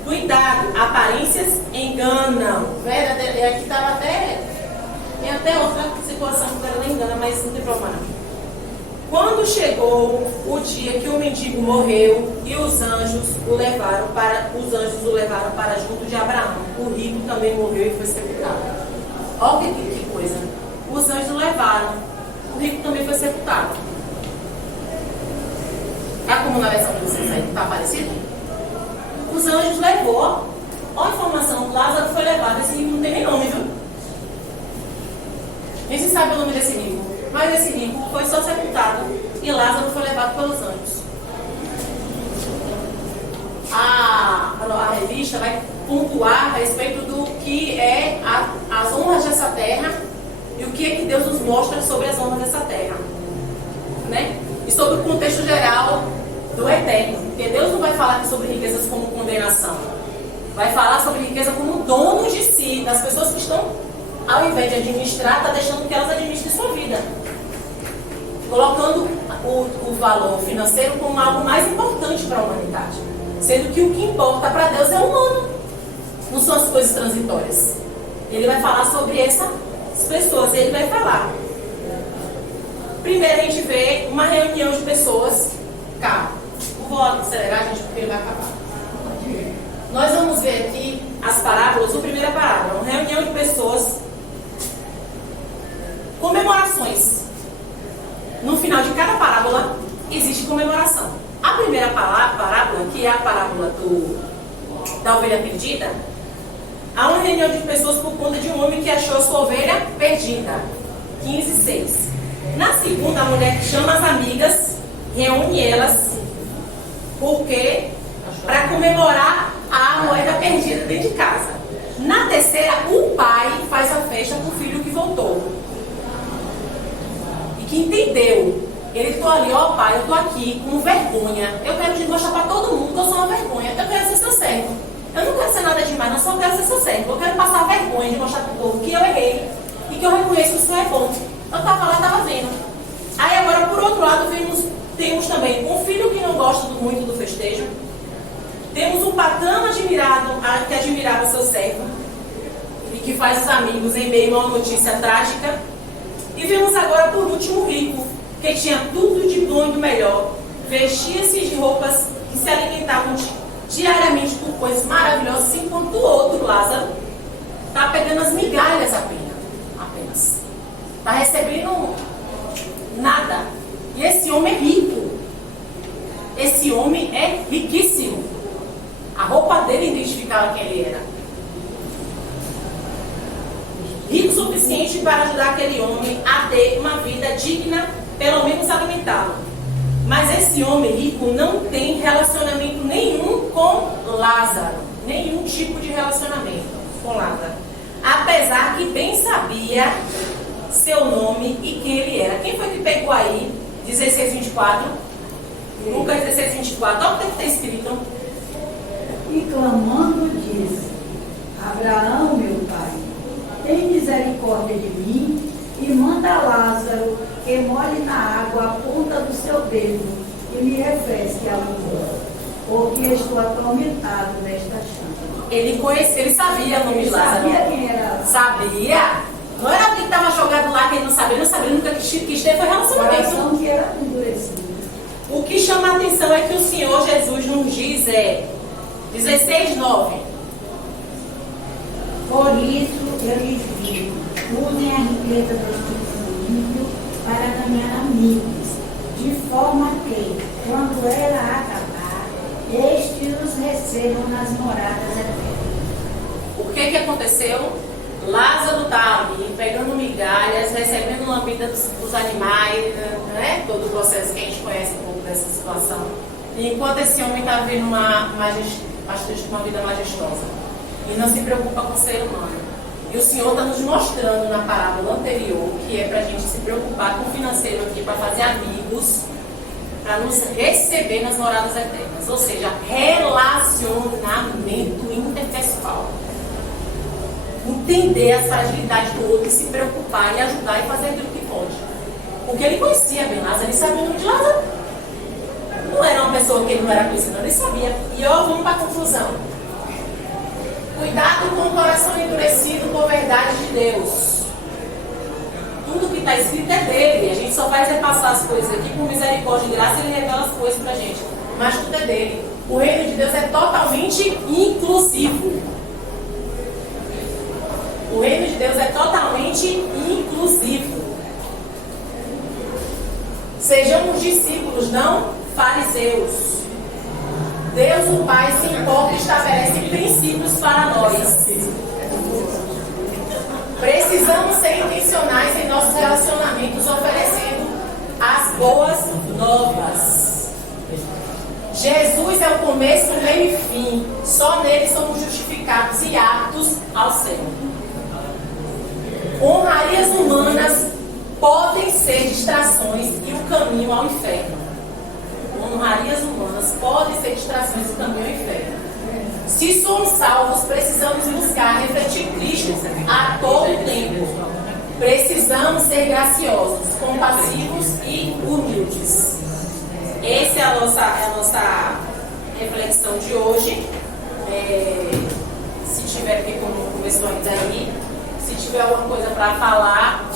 Cuidado, aparências enganam. Aqui estava até... Tem até outra situação que ela engana, mas não tem problema. Quando chegou o dia que o mendigo morreu e os anjos o levaram para junto de Abraão, o rico também morreu e foi sepultado. Olha que coisa. Os anjos o levaram, o rico também foi sepultado. Tá como na versão de vocês aí, tá parecido? Os anjos levou. Olha a informação, Lázaro foi levado, esse rico não tem nem nome, viu? Nem se sabe o nome desse rico. Mas esse rico foi só sepultado e Lázaro foi levado pelos anjos. A revista vai pontuar a respeito do que é as honras dessa terra e o que é que Deus nos mostra sobre as honras dessa terra, né? E sobre o contexto geral do eterno. Porque Deus não vai falar aqui sobre riquezas como condenação. Vai falar sobre riqueza como dono de si, das pessoas que estão, ao invés de administrar, está deixando que elas administrem sua vida. Colocando o valor financeiro como algo mais importante para a humanidade. Sendo que o que importa para Deus é o humano. Não são as coisas transitórias. Ele vai falar sobre essas pessoas. Ele vai falar. Primeiro a gente vê uma reunião de pessoas. Calma. Não vou acelerar, gente, porque ele vai acabar. Nós vamos ver aqui as parábolas. A primeira parábola. Uma reunião de pessoas. Comemorações. No final de cada parábola existe comemoração. A primeira parábola, que é a parábola da ovelha perdida, há uma reunião de pessoas por conta de um homem que achou a sua ovelha perdida. 15:6. Na segunda, a mulher que chama as amigas, reúne elas, porque para comemorar a moeda perdida dentro de casa. Na terceira, o pai faz a festa para o filho que voltou. Que entendeu, ele estou ali, ó pai, eu estou aqui com vergonha, eu quero te mostrar para todo mundo que eu sou uma vergonha, eu quero ser seu servo, eu não quero ser nada demais, não, só quero ser seu servo, eu quero passar a vergonha de mostrar para o povo que eu errei e que eu reconheço que o Senhor é bom. Eu estava lá e estava vendo. Aí agora, por outro lado, temos também um filho que não gosta muito do festejo, temos um patrão admirado, que admirava o seu servo e que faz os amigos em meio a uma notícia trágica. E vemos agora, por último, o rico, que tinha tudo de bom e do melhor. Vestia-se de roupas que se alimentavam diariamente por coisas maravilhosas, enquanto o outro, Lázaro, está pegando as migalhas apenas. Está recebendo nada. E esse homem é rico. Esse homem é riquíssimo. A roupa dele identificava quem ele era. Rico o suficiente para ajudar aquele homem a ter uma vida digna, pelo menos alimentá-lo. Mas esse homem rico não tem relacionamento nenhum com Lázaro. Nenhum tipo de relacionamento com Lázaro. Apesar que bem sabia seu nome e quem ele era. Quem foi que pegou aí 16:24? Lucas 16:24. Olha o que está escrito. E clamando disse: Abraão, meu pai, tem misericórdia de mim e manda Lázaro que molhe na água a ponta do seu dedo e me refresque a língua, porque estou atormentado nesta chama. Ele sabia o nome de Lázaro. Sabia quem era? Sabia? Não era alguém que estava jogado lá que ele não sabia, nunca quis ter, foi relacionamento. Coração que era endurecido. O que chama a atenção é que o Senhor Jesus nos diz 16:9. Por isso eu lhes digo, usem a riqueza do Espírito ímpio para ganhar amigos, de forma que, quando ela acabar, estes os recebam nas moradas eternas. O que aconteceu? Lázaro está ali, pegando migalhas, recebendo lambida dos animais, né? Todo o processo que a gente conhece um pouco dessa situação. E enquanto esse homem está vivendo uma vida majestosa e não se preocupa com o ser humano. E o Senhor está nos mostrando na parábola anterior que é para a gente se preocupar com o financeiro aqui, para fazer amigos, para nos receber nas moradas eternas. Ou seja, relacionamento. relacionamento interpessoal. Entender a fragilidade do outro e se preocupar e ajudar e fazer aquilo que pode. Porque ele conhecia bem Lázaro, ele sabia o nome de Lázaro. Não era uma pessoa que ele não era conhecida, ele sabia. E vamos para a conclusão. Cuidado com o coração endurecido com a verdade de Deus. Tudo que está escrito é dele. A gente só faz repassar as coisas aqui por misericórdia e graça, ele revela as coisas para a gente. Mas tudo é dele. O reino de Deus é totalmente inclusivo. O reino de Deus é totalmente inclusivo. Sejamos discípulos, não fariseus. Deus, o Pai, se importa e estabelece princípios para nós. Precisamos ser intencionais em nossos relacionamentos, oferecendo as boas novas. Jesus é o começo, o meio e fim. Só nele somos justificados e aptos ao céu. Honrarias humanas podem ser distrações e o caminho ao inferno. Honrarias humanas podem ser distrações e o caminho ao inferno. Se somos salvos, precisamos buscar refletir Cristo a todo tempo. Precisamos ser graciosos, compassivos e humildes. Essa é a nossa reflexão de hoje. Se tiver, porque como começou ainda aí, se tiver alguma coisa para falar,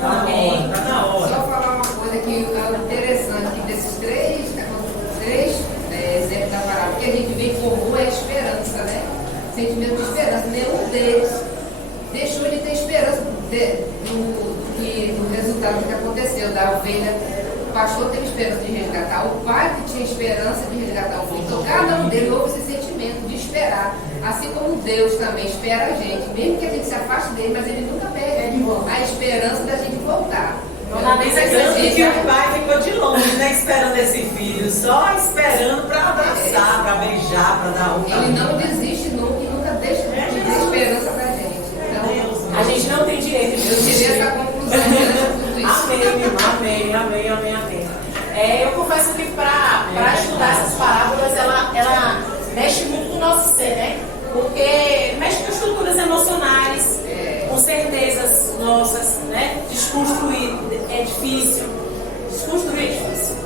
amém. Tá na hora. Só falar uma coisa que é interessante, que desses três exemplos da parábola, que a gente vê como é a esperança, né? Sentimento de esperança. Nenhum deles deixou de ter esperança do resultado que aconteceu, da ovelha. O pastor teve esperança de resgatar, o pai que tinha esperança de resgatar o filho. Então, cada um deles houve esse sentimento de esperar. Assim como Deus também espera a gente, mesmo que a gente se afaste dele, mas ele nunca perde a esperança da gente voltar. Na mesa grande que o pai ficou de longe, né? Esperando esse filho, só esperando para abraçar, para beijar, para dar um. Ele não desiste nunca e nunca deixa de ter esperança pra gente. Então, a gente não tem direito de eu tirei essa conclusão de tudo isso. Amém. Eu confesso que para estudar essas parábolas, ela mexe muito com o nosso ser, né? Porque mexe com estruturas emocionais, com certezas nossas, né? Desconstruir é difícil. Desconstruir é difícil.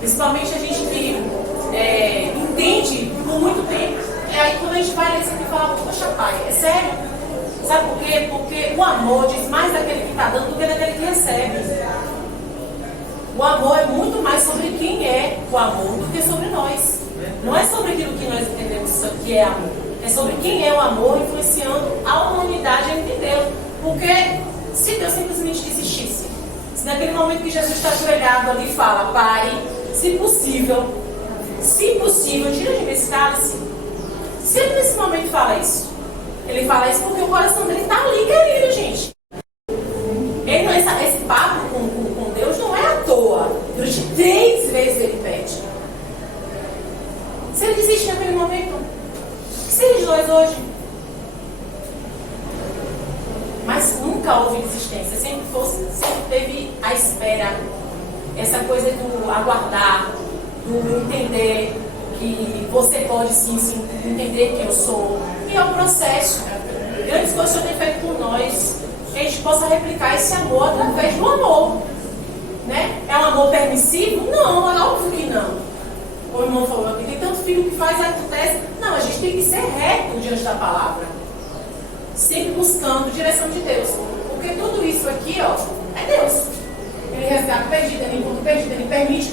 Principalmente a gente que entende por muito tempo. E aí quando a gente vai ler isso aqui e fala, poxa pai, é sério? Sabe por quê? Porque o amor diz mais daquele que está dando do que daquele que recebe. O amor é muito mais sobre quem é o amor do que sobre nós. Não é sobre aquilo que nós entendemos que é amor. É sobre quem é o amor influenciando a humanidade a entender. Porque se Deus simplesmente desistisse, se naquele momento que Jesus está ajoelhado ali e fala, Pai, se possível, tira de mim esse cálice. Se ele nesse momento fala isso, ele fala isso porque o coração dele está ali querido, gente. Ele não, esse papo com Deus não é à toa. Durante 3 vezes ele pede. Se ele desiste naquele momento, o que seria de nós hoje? Mas nunca houve desistência, sempre teve a espera, essa coisa do aguardar, do entender que você pode sim entender quem eu sou. E é um processo. Grandes coisas que o Senhor tem feito por nós, que a gente possa replicar esse amor através do amor. Né? É um amor permissivo? Não, é óbvio que não. O irmão falou aqui, tem tanto filho que faz e acontece. Não, a gente tem que ser reto diante da palavra. Sempre buscando direção de Deus. Porque tudo isso aqui, ó, é Deus. Ele resgata o perdido, ele encontra o perdido, ele permite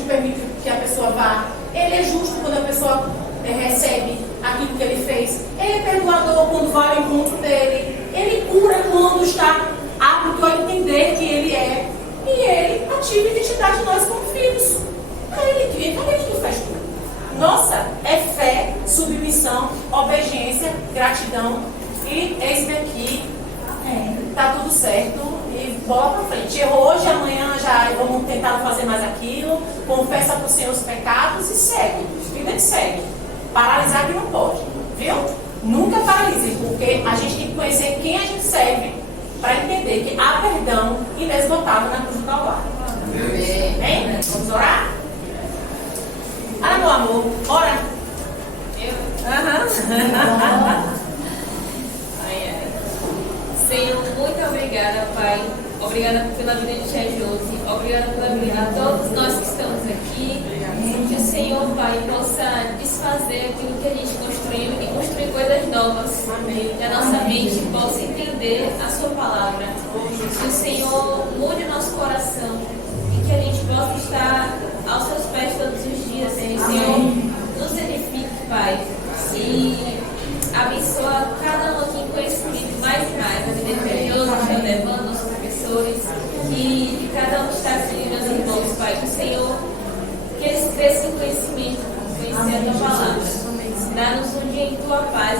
que a pessoa vá. Ele é justo quando a pessoa recebe aquilo que ele fez. Ele é perdoador quando vai ao encontro dele. Ele cura quando está apto a entender que ele é. E ele ativa a identidade de nós como filhos. É ele que faz tudo. Nossa, é fé, submissão, obediência, gratidão. E eis-me aqui, tá tudo certo e bola pra frente. Errou hoje, amanhã já vamos tentar fazer mais aquilo, confessa pro Senhor os pecados e segue. Vida que segue. Paralisar que não pode, viu? Nunca paralise, porque a gente tem que conhecer quem a gente serve para entender que há perdão inesgotável na cruz do Calvário. Amém? Vamos orar? Ah, meu amor, ora. Senhor, muito obrigada, Pai. Obrigada pela vida de Tia Josi. Obrigada pela vida de todos nós que estamos aqui. Que o Senhor, Pai, possa desfazer aquilo que a gente construiu e construir coisas novas. Que a nossa mente possa entender a Sua palavra. Que o Senhor mude o nosso coração e que a gente possa estar aos Seus pés todos os dias. Senhor, nos edifique, Pai. E abençoa cada um aqui em conhecimento mais e mais. A vida de Deus, o Senhor levando os professores e cada um que está aqui, meus irmãos, Pai. Que o Senhor, que eles cresçam em conhecimento, conhecer a Tua palavra. Dá-nos um dia em Tua paz.